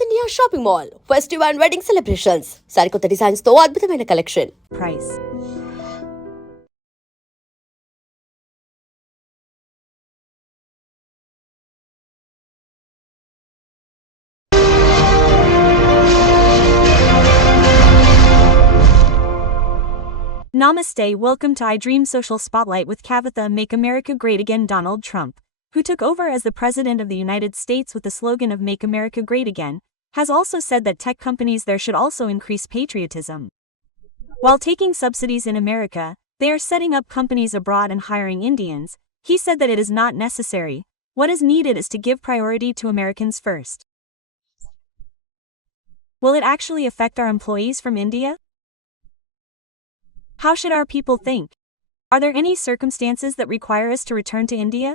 North India shopping mall festive and wedding celebrations సరికొత్త designs తో అద్భుతమైన collection. Price. Namaste, welcome to iDream Social Spotlight with Kavitha. Make America Great Again. Donald Trump, who took over as the President of the United States with the slogan of Make America Great Again, has also said that tech companies there should also increase patriotism. While taking subsidies in America, they are setting up companies abroad and hiring Indians. He said that it is not necessary. What is needed is to give priority to Americans first. Will it actually affect our employees from India? How should our people think? Are there any circumstances that require us to return to India?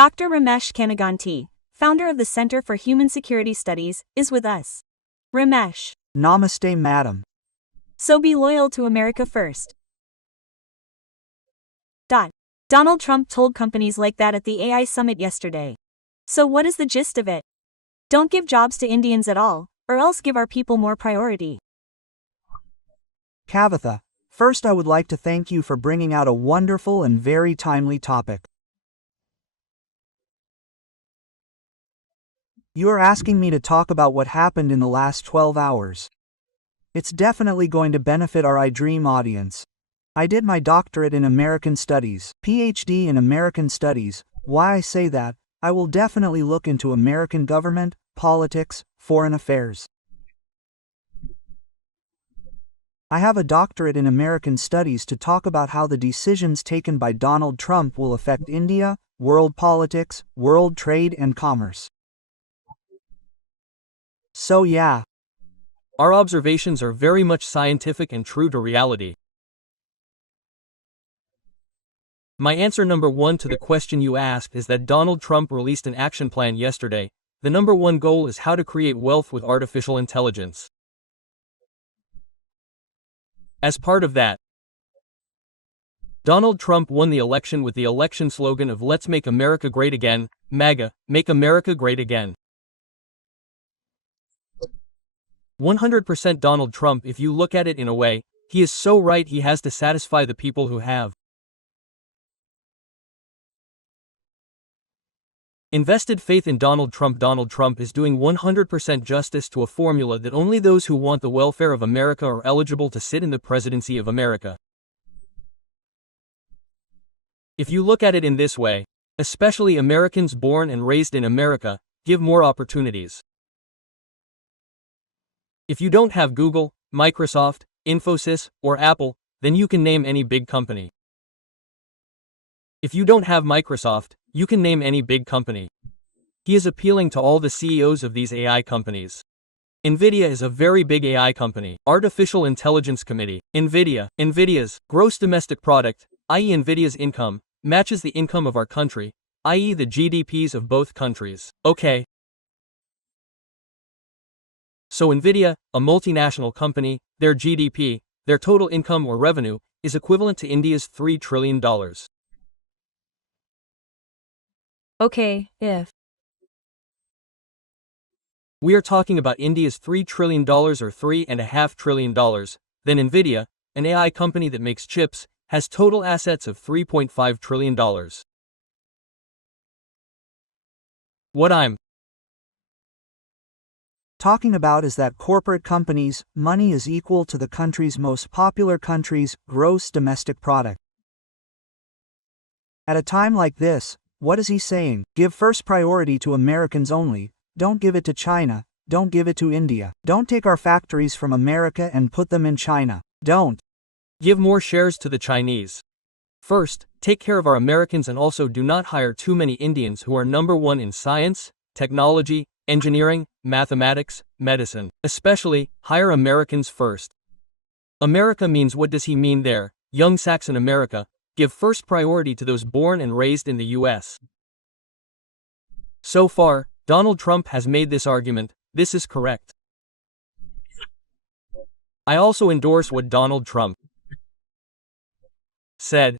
Dr. Ramesh Kanaganti, founder of the Center for Human Security Studies, is with us. Ramesh. Namaste, madam. So be loyal to America first. Donald Trump told companies like that at the AI summit yesterday. So what is the gist of it? Don't give jobs to Indians at all, or else give our people more priority. Kavitha, first I would like to thank you for bringing out a wonderful and very timely topic. You are asking me to talk about what happened in the last 12 hours. It's definitely going to benefit our iDream audience. I did my doctorate in American Studies, PhD in American Studies. Why I say that, I will definitely look into American government, politics, foreign affairs. I have a doctorate in American Studies to talk about how the decisions taken by Donald Trump will affect India, world politics, world trade and commerce. So yeah. Our observations are very much scientific and true to reality. My answer number one to the question you asked is that Donald Trump released an action plan yesterday. The number one goal is how to create wealth with artificial intelligence. As part of that, Donald Trump won the election with the election slogan of Let's Make America Great Again, MAGA, Make America Great Again. 100% Donald Trump. If you look at it in a way, he is so right. He has to satisfy the people who have invested faith in Donald Trump. Donald Trump is doing 100% justice to a formula that only those who want the welfare of America are eligible to sit in the presidency of America. If you look at it in this way, especially Americans born and raised in America, give more opportunities. If you don't have Google, Microsoft, Infosys, or Apple, then you can name any big company. If you don't have Microsoft, you can name any big company. He is appealing to all the CEOs of these AI companies. Nvidia is a very big AI company. Artificial Intelligence Committee. Nvidia's gross domestic product, i.e. Nvidia's income, matches the income of our country, i.e. the GDPs of both countries. Okay. So Nvidia, a multinational company, their GDP, their total income or revenue, is equivalent to India's $3 trillion. Okay, if we are talking about India's $3 trillion or $3.5 trillion, then Nvidia, an AI company that makes chips, has total assets of $3.5 trillion. What I'm talking about is that corporate companies' money is equal to the country's most popular country's gross domestic product. At a time like this, what is he saying? Give first priority to Americans only, don't give it to China, don't give it to India. Don't take our factories from America and put them in China. Don't give more shares to the Chinese. First, take care of our Americans and also do not hire too many Indians who are number one in science, technology, engineering, mathematics, medicine. Especially, hire Americans first. America means what does he mean there? Young Saxon America. Give first priority to those born and raised in the US. So far, Donald Trump has made this argument. This is correct. I also endorse what Donald Trump said.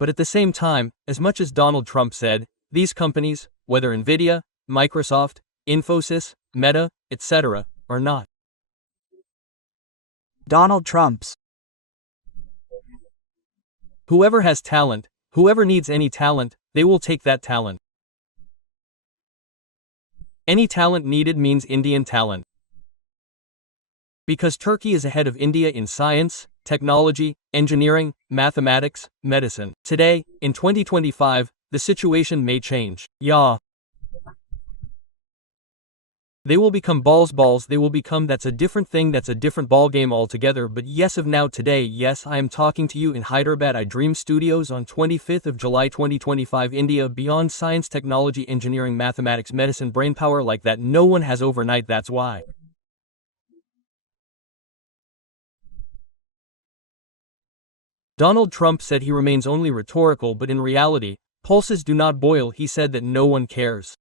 But at the same time, as much as Donald Trump said, these companies, whether Nvidia, Microsoft, Infosys, Meta, etc., are not. Donald Trump's. Whoever has talent, whoever needs any talent, they will take that talent. Any talent needed means Indian talent. Because Turkey is ahead of India in science, technology, engineering, mathematics, medicine. Today, in 2025, the situation may change. Yeah. They will become balls, they will become that's a different thing, that's a different ball game altogether. But yes, of now today, yes, I am talking to you in Hyderabad iDream Studios on 25th of July 2025. India beyond science, technology, engineering, mathematics, medicine, brainpower like that no one has overnight, that's why. Donald Trump said he remains only rhetorical, but in reality, pulses do not boil. He said that no one cares.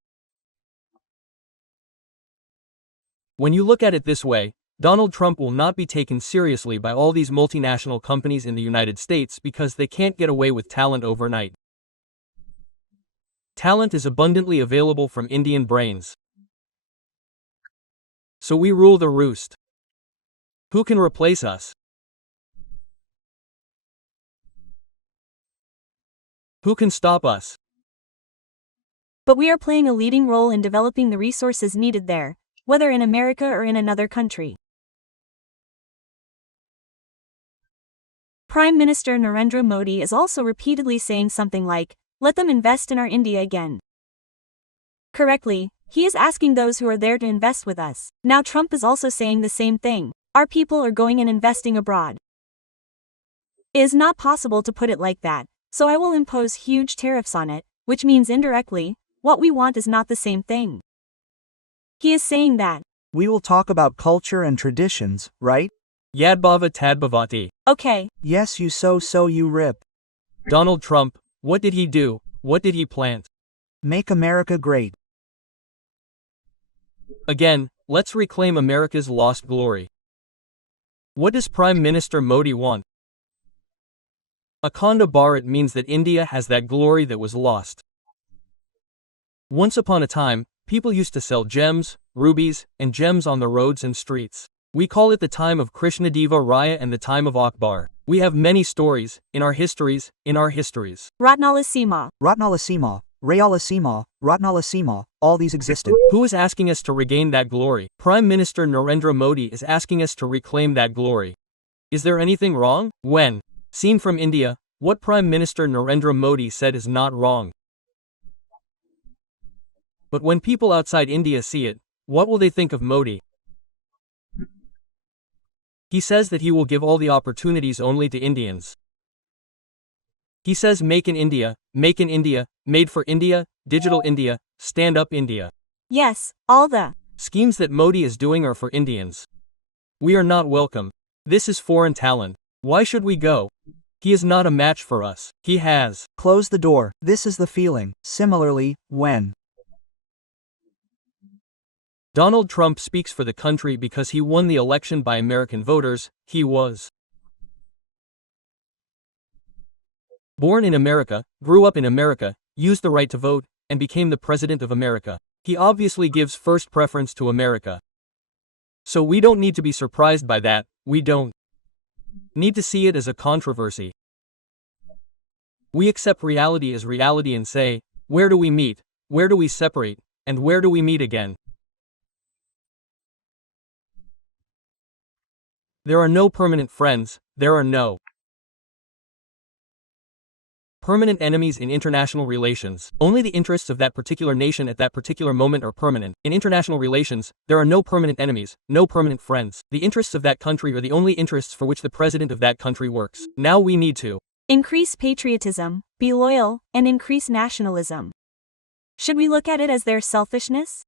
When you look at it this way, Donald Trump will not be taken seriously by all these multinational companies in the United States because they can't get away with talent overnight. Talent is abundantly available from Indian brains. So we rule the roost. Who can replace us? Who can stop us? But we are playing a leading role in developing the resources needed there, whether in America or in another country. Prime Minister Narendra Modi is also repeatedly saying something like, "Let them invest in our India again." Correctly, he is asking those who are there to invest with us. Now Trump is also saying the same thing. Our people are going and investing abroad. It is not possible to put it like that, so I will impose huge tariffs on it, which means indirectly, what we want is not the same thing. He is saying that. We will talk about culture and traditions, right? Yadbhava Tadbhavati. Okay. Yes, you so you rip. Donald Trump, what did he do? What did he plant? Make America great. Again, let's reclaim America's lost glory. What does Prime Minister Modi want? Akhanda Bharat means that India has that glory that was lost. Once upon a time, people used to sell gems, rubies, and gems on the roads and streets. We call it the time of Krishnadeva Raya and the time of Akbar. We have many stories, in our histories. Ratnalasima. Ratnalasima, Rayalasima, Ratnalasima, all these existed. Who is asking us to regain that glory? Prime Minister Narendra Modi is asking us to reclaim that glory. Is there anything wrong? When seen from India, what Prime Minister Narendra Modi said is not wrong. But when people outside India see it, what will they think of Modi? He says that he will give all the opportunities only to Indians. He says make in India, made for India, digital India, stand up India. Yes, all the schemes that Modi is doing are for Indians. We are not welcome. This is foreign talent. Why should we go? He is not a match for us. He has closed the door. This is the feeling. Similarly, when Donald Trump speaks for the country because he won the election by American voters, he was born in America, grew up in America, used the right to vote, and became the President of America. He obviously gives first preference to America. So we don't need to be surprised by that, we don't need to see it as a controversy. We accept reality as reality and say, where do we meet, where do we separate, and where do we meet again? There are no permanent friends, there are no permanent enemies in international relations. Only the interests of that particular nation at that particular moment are permanent. In international relations, there are no permanent enemies, no permanent friends. The interests of that country are the only interests for which the president of that country works. Now we need to increase patriotism, be loyal, and increase nationalism. Should we look at it as their selfishness?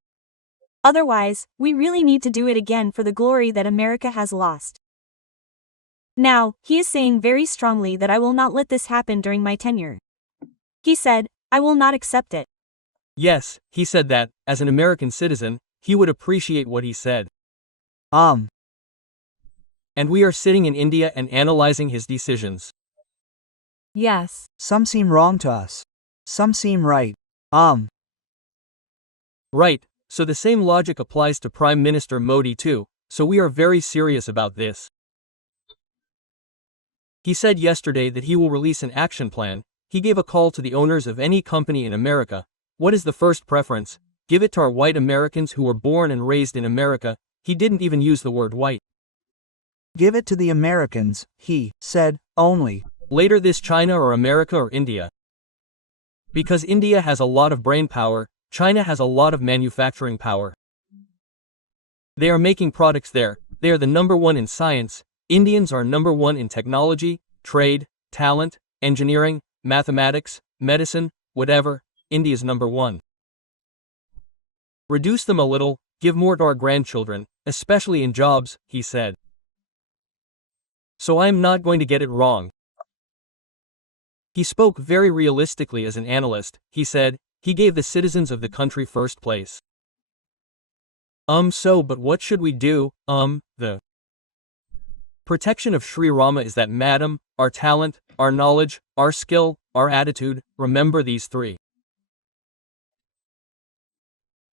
Otherwise, we really need to do it again for the glory that America has lost. Now, he is saying very strongly that I will not let this happen during my tenure. He said, I will not accept it. Yes, he said that, as an American citizen, he would appreciate what he said. And we are sitting in India and analyzing his decisions. Yes. Some seem wrong to us. Some seem right. Right, So the same logic applies to Prime Minister Modi too, so we are very serious about this. He said yesterday that he will release an action plan. He gave a call to the owners of any company in America. What is the first preference? Give it to our white Americans who were born and raised in America. He didn't even use the word white. Give it to the Americans, he said, only. Later this China or America or India. Because India has a lot of brain power, China has a lot of manufacturing power. They are making products there. They are the number one in science. Indians are number one in technology, trade, talent, engineering, mathematics, medicine, whatever. India's number one. Reduce them a little, give more to our grandchildren, especially in jobs, he said. So I am not going to get it wrong. He spoke very realistically as an analyst. He said, he gave the citizens of the country first place. But what should we do? The protection of Sri Rama is that, madam, our talent, our knowledge, our skill, our attitude, remember these three.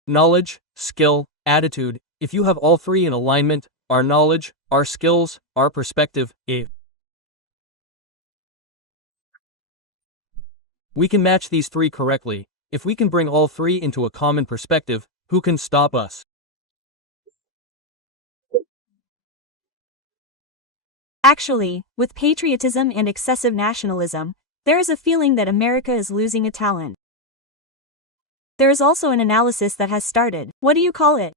Knowledge, skill, attitude, if you have all three in alignment, our knowledge, our skills, our perspective, we can match these three correctly. If we can bring all three into a common perspective, who can stop us? Actually, with patriotism and excessive nationalism, there is a feeling that America is losing a talent. There is also an analysis that has started. What do you call it?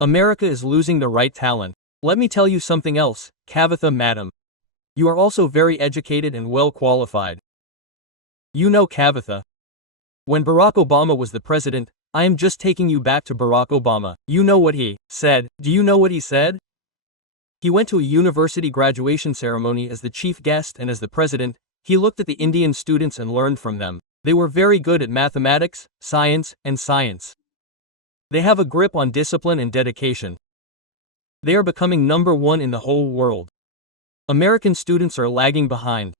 America is losing the right talent. Let me tell you something else, Kavitha madam. You are also very educated and well qualified. You know Kavitha. When Barack Obama was the president, I am just taking you back to Barack Obama. You know what he said. Do you know what he said? He went to a university graduation ceremony as the chief guest and as the president. He looked at the Indian students and learned from them. They were very good at mathematics, science, and science. They have a grip on discipline and dedication. They are becoming number one in the whole world. American students are lagging behind.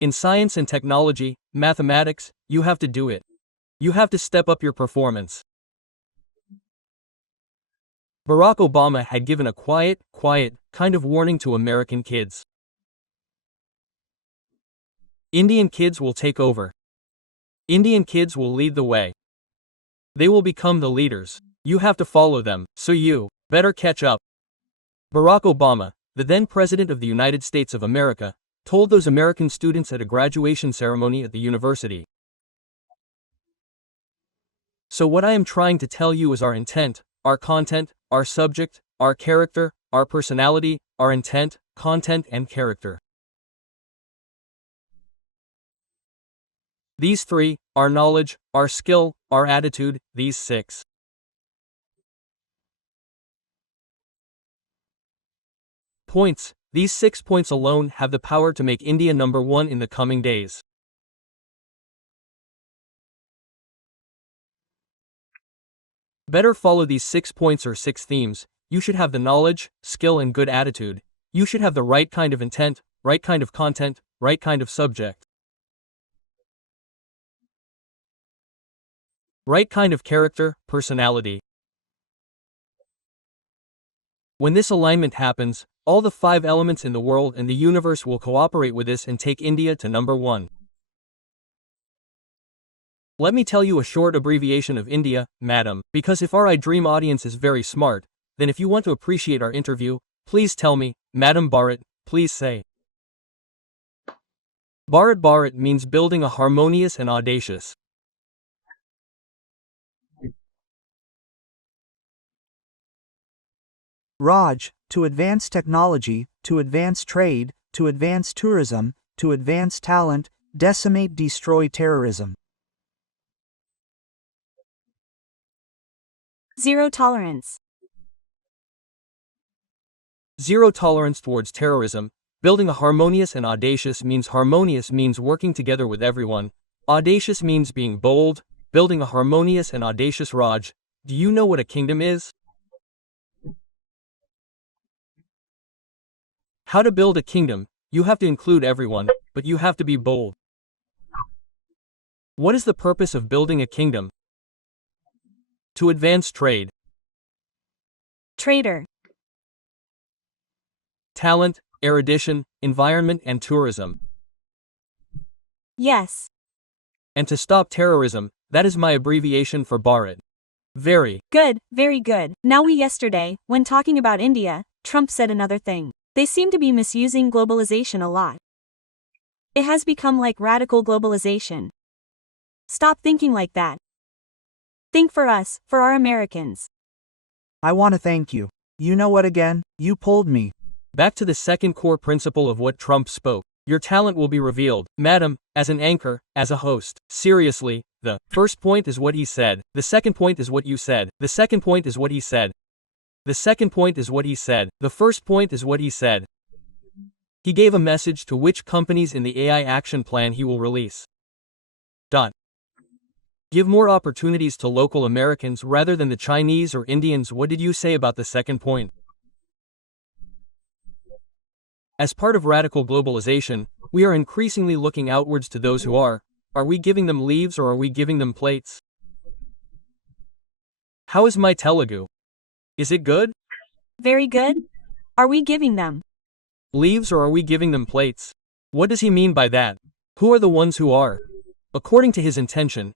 In science and technology, mathematics, you have to do it. You have to step up your performance. Barack Obama had given a quiet kind of warning to American kids. Indian kids will take over. Indian kids will lead the way. They will become the leaders. You have to follow them, so you better catch up. Barack Obama, the then President of the United States of America, told those American students at a graduation ceremony at the university. So what I am trying to tell you is our intent, our content, our subject, our character, our personality, our intent, content, and character. These three, our knowledge, our skill, our attitude, these 6 points, these 6 points alone have the power to make India number one in the coming days. Better follow these 6 points or 6 themes. You should have the knowledge, skill, and good attitude. You should have the right kind of intent, right kind of content, right kind of subject. Right kind of character, personality. When this alignment happens, all the 5 elements in the world and the universe will cooperate with this and take India to number one. Let me tell you a short abbreviation of India, madam, because if our iDream audience is very smart, then if you want to appreciate our interview, please tell me, Madam Bharat, please say. Bharat means building a harmonious and audacious. Raj, to advance technology, to advance trade, to advance tourism, to advance talent, decimate, destroy terrorism. Zero tolerance. Zero tolerance towards terrorism. Building a harmonious and audacious means working together with everyone. Audacious means being bold. Building a harmonious and audacious. Raj, do you know what a kingdom is? How to build a kingdom? You have to include everyone, but you have to be bold. What is the purpose of building a kingdom? To advance trade, Trader. talent, erudition, environment and tourism. Yes. And to stop terrorism, that is my abbreviation for Bharat. Very Good, very good. Now yesterday, when talking about India, Trump said another thing. They seem to be misusing globalization a lot. It has become like radical globalization. Stop thinking like that. Think for us, for our Americans. I want to thank you. You know what again? You pulled me. Back to the second core principle of what Trump spoke. Your talent will be revealed, madam, as an anchor, as a host. Seriously, the first point is what he said. The second point is what you said. The second point is what he said. The second point is what he said. The first point is what he said. He gave a message to which companies in the AI action plan he will release. Give more opportunities to local Americans rather than the Chinese or Indians. What did you say about the second point? As part of radical globalization, we are increasingly looking outwards to those who are we giving them leaves or are we giving them plates? How is my Telugu? Is it good? Very good? Are we giving them Leaves or are we giving them plates? What does he mean by that? Who are the ones who are? According to his intention,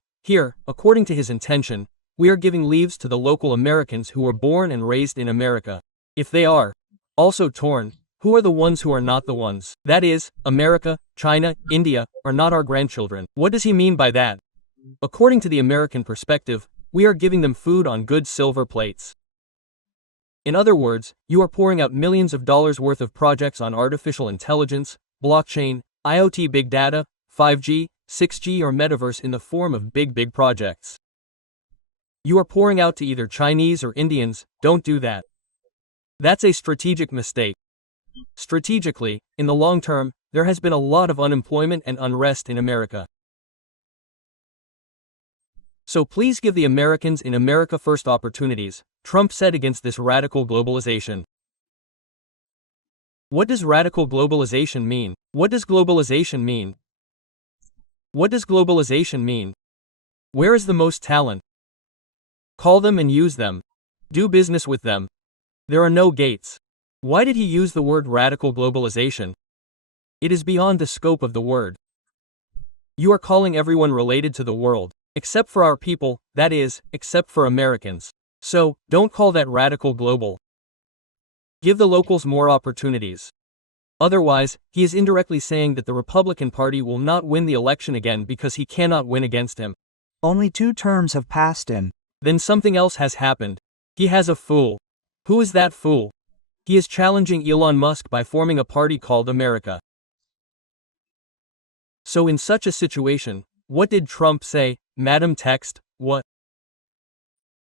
according to his intention, we are giving leaves to the local Americans who were born and raised in America. If they are also torn, who are the ones who are not the ones? That is, America, China, India, are not our grandchildren. What does he mean by that? According to the American perspective, we are giving them food on good silver plates. In other words, you are pouring out millions of dollars worth of projects on artificial intelligence, blockchain, IoT, big data, 5G, 6G or metaverse in the form of big projects. You are pouring out to either Chinese or Indians. Don't do that. That's a strategic mistake. Strategically, in the long term, there has been a lot of unemployment and unrest in America. So please give the Americans in America first opportunities, Trump said against this radical globalization. What does radical globalization mean? What does globalization mean? What does globalization mean? Where is the most talent? Call them and use them. Do business with them. There are no gates. Why did he use the word radical globalization? It is beyond the scope of the word. You are calling everyone related to the world, except for our people, that is, except for Americans. So, don't call that radical global. Give the locals more opportunities. Otherwise, he is indirectly saying that the Republican Party will not win the election again because he cannot win against him. Only 2 terms have passed in. Then something else has happened. He has a fool. Who is that fool? He is challenging Elon Musk by forming a party called America. So in such a situation, what did Trump say? Madam text, what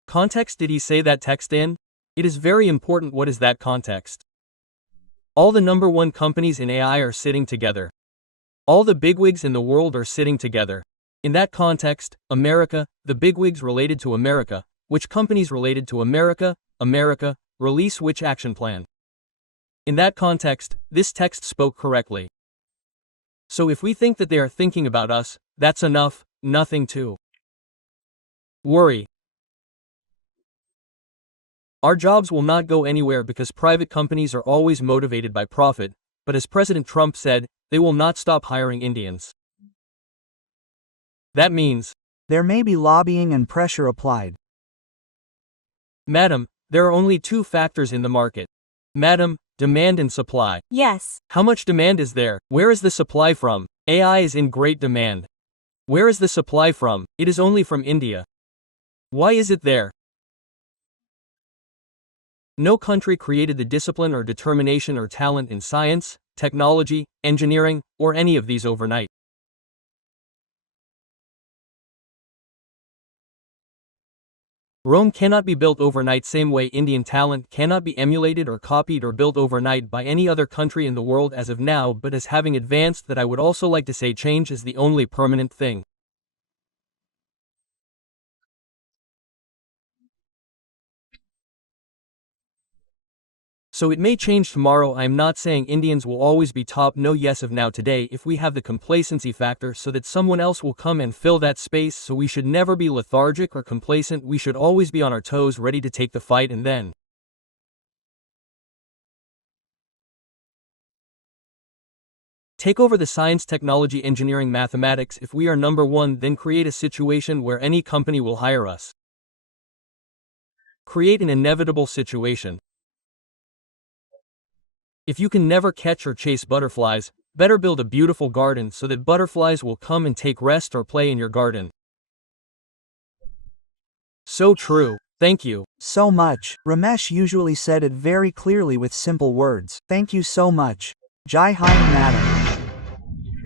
context did he say that text in? It is very important. What is that context? All the number 1 companies in AI are sitting together. All the bigwigs in the world are sitting together. In that context, America, the bigwigs related to America, which companies related to America, release which action plan. In that context, this text spoke correctly. So if we think that they are thinking about us, that's enough, nothing to worry. Our jobs will not go anywhere because private companies are always motivated by profit, but as President Trump said, they will not stop hiring Indians. That means, There may be lobbying and pressure applied. madam, there are only 2 factors in the market. Madam, demand and supply. Yes. How much demand is there? Where is the supply from? AI is in great demand. Where is the supply from? It is only from India. Why is it there? No country created the discipline or determination or talent in science, technology, engineering, or any of these overnight. Rome cannot be built overnight, same way Indian talent cannot be emulated or copied or built overnight by any other country in the world as of now, but as having advanced that I would also like to say change is the only permanent thing. So it may change tomorrow. I am not saying Indians will always be top, no, yes of now today if we have the complacency factor so that someone else will come and fill that space. So we should never be lethargic or complacent. We should always be on our toes, ready to take the fight and then take over the science, technology, engineering, mathematics. If we are number one, then create a situation where any company will hire us. Create an inevitable situation. If you can never catch or chase butterflies, better build a beautiful garden so that butterflies will come and take rest or play in your garden. So true. Thank you. So much. Ramesh usually said it very clearly with simple words. Thank you so much. Jai Hind, madam.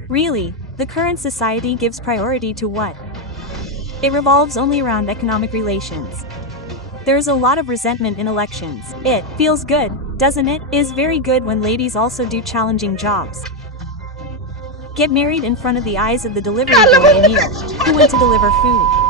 Really, the current society gives priority to what? It revolves only around economic relations. There is a lot of resentment in elections. It feels good, doesn't it? Is very good when ladies also do challenging jobs. Get married in front of the eyes of the delivery boy Emil, who went to deliver food.